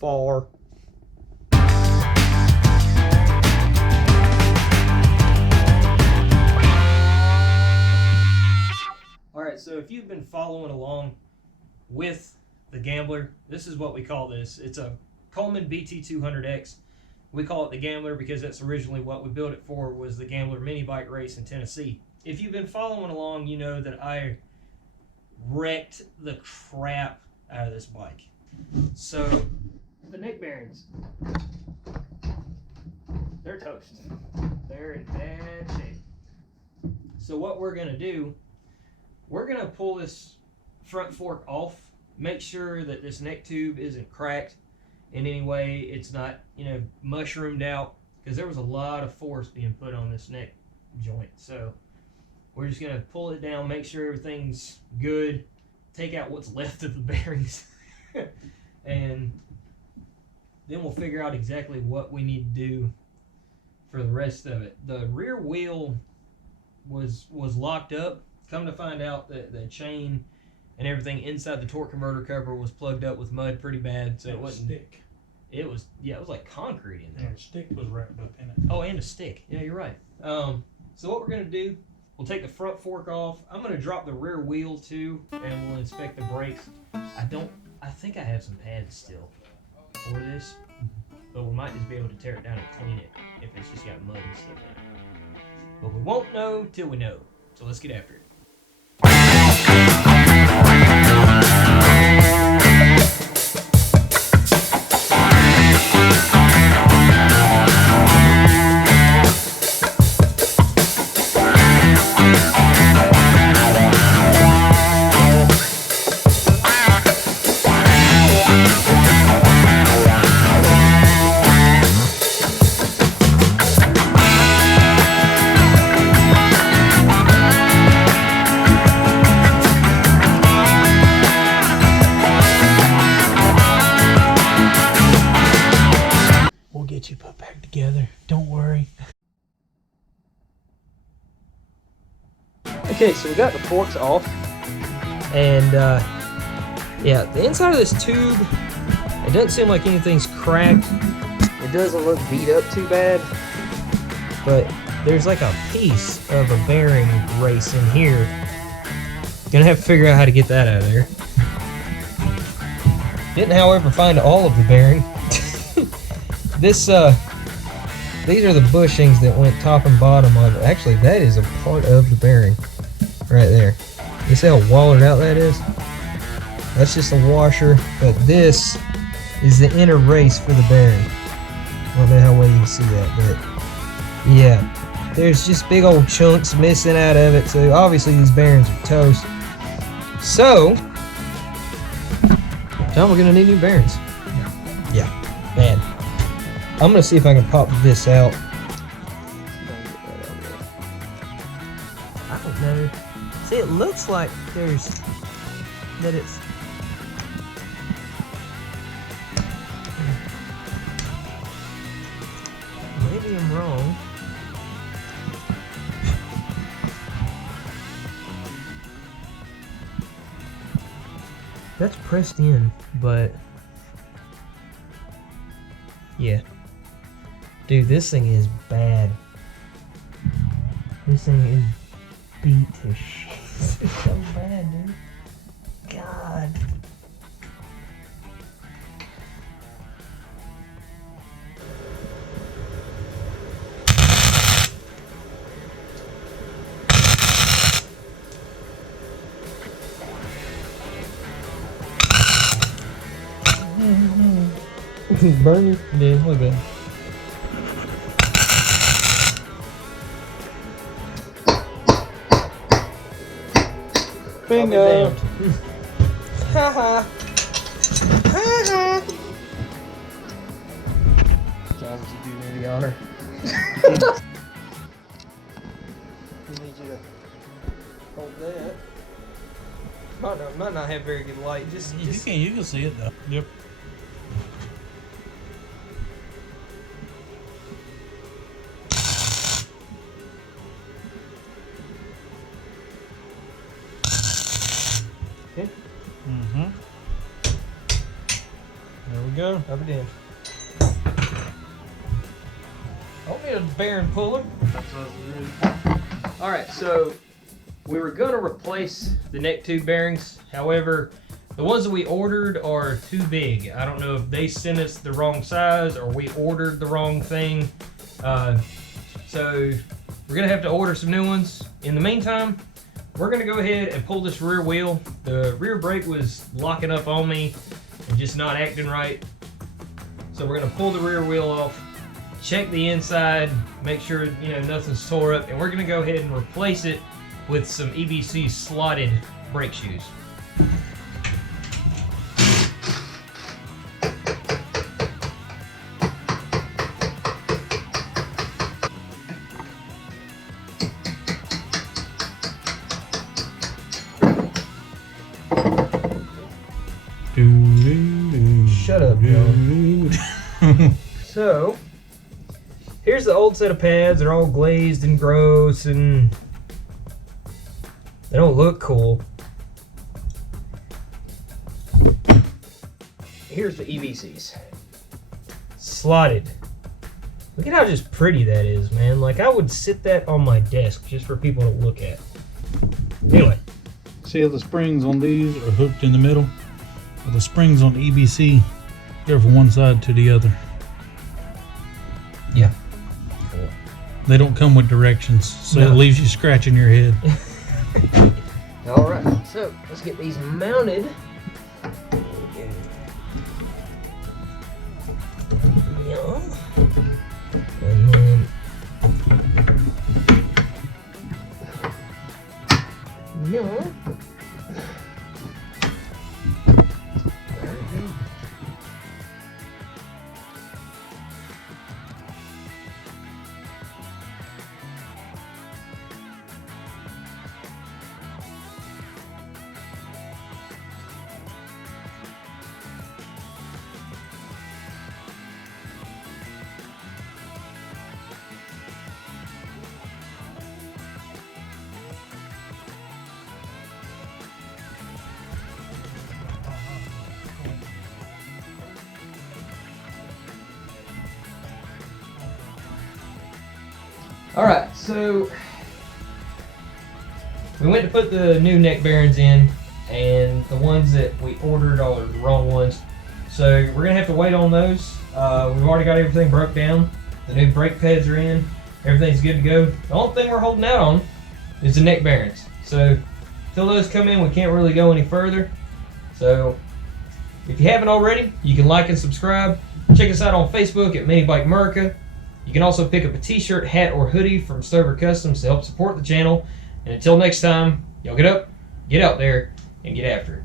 far. Alright, so if you've been following along with the Gambler, this is what we call this. It's a Coleman BT200X. We call it the Gambler because that's originally what we built it for, was the Gambler mini bike race in Tennessee. If you've been following along, you know that I wrecked the crap out of this bike. So the neck bearings, they're toast. They're in bad shape. So what we're gonna do, we're gonna pull this front fork off, make sure that this neck tube isn't cracked in any way, it's not, you know, mushroomed out, because there was a lot of force being put on this neck joint. So we're just gonna pull it down, make sure everything's good, take out what's left of the bearings, and then we'll figure out exactly what we need to do for the rest of it. The rear wheel was locked up. Come to find out that the chain and everything inside the torque converter cover was plugged up with mud pretty bad, so it wasn't stick. It was, yeah, it was like concrete in there. And a stick was wrapped up in it. Oh, and a stick. Yeah, you're right. So what we're gonna do, we'll take the front fork off. I'm gonna drop the rear wheel too, and we'll inspect the brakes. I think I have some pads still for this, but we might just be able to tear it down and clean it if it's just got mud and stuff in it. But we won't know till we know. So let's get after it. Get you put back together. Don't worry. Okay, so we got the forks off, and yeah, the inside of this tube, it doesn't seem like anything's cracked. It doesn't look beat up too bad, but there's like a piece of a bearing race in here. Gonna have to figure out how to get that out of there. Didn't, however, find all of the bearing. These are the bushings that went top and bottom of it. Actually, that is a part of the bearing right there. You see how wallered out that is? That's just a washer, but this is the inner race for the bearing. I don't know how well you can see that, but yeah, there's just big old chunks missing out of it, so obviously these bearings are toast. So, John, we're gonna need new bearings. Yeah, man. I'm gonna see if I can pop this out. I don't know. See, it looks like it's. Maybe I'm wrong. That's pressed in, but yeah. Dude, this thing is bad. This thing is beat to shit. It's so bad, dude. God. Burn your dude, look at that. Bingo! Ha ha! Ha ha! John, would you do me the honor? I need you to hold that. Might not have very good light. Just You can see it though. Yep. There we go. Rub it in. I don't need a bearing puller. Alright, so we were going to replace the neck tube bearings. However, the ones that we ordered are too big. I don't know if they sent us the wrong size or we ordered the wrong thing. So we're going to have to order some new ones. In the meantime, we're going to go ahead and pull this rear wheel. The rear brake was locking up on me and just not acting right. So we're going to pull the rear wheel off, check the inside, make sure nothing's tore up, and we're going to go ahead and replace it with some EBC Slotted Brake Shoes. Shut up, Joe. So, here's the old set of pads. They're all glazed and gross and they don't look cool. Here's the EBCs. Slotted. Look at how just pretty that is, man. Like, I would sit that on my desk just for people to look at. Anyway. See how the springs on these are hooked in the middle? Well, the springs on the EBC, they're from one side to the other. Yeah. Cool. They don't come with directions, so No. it leaves you scratching your head. Alright, so let's get these mounted. Yum. And then yum. Alright, so we went to put the new neck bearings in, and the ones that we ordered are the wrong ones. So we're going to have to wait on those. We've already got everything broke down. The new brake pads are in. Everything's good to go. The only thing we're holding out on is the neck bearings. So until those come in, we can't really go any further. So if you haven't already, you can like and subscribe. Check us out on Facebook at Mini Bike America. You can also pick up a t-shirt, hat, or hoodie from Stover Customs to help support the channel. And until next time, y'all get up, get out there, and get after it.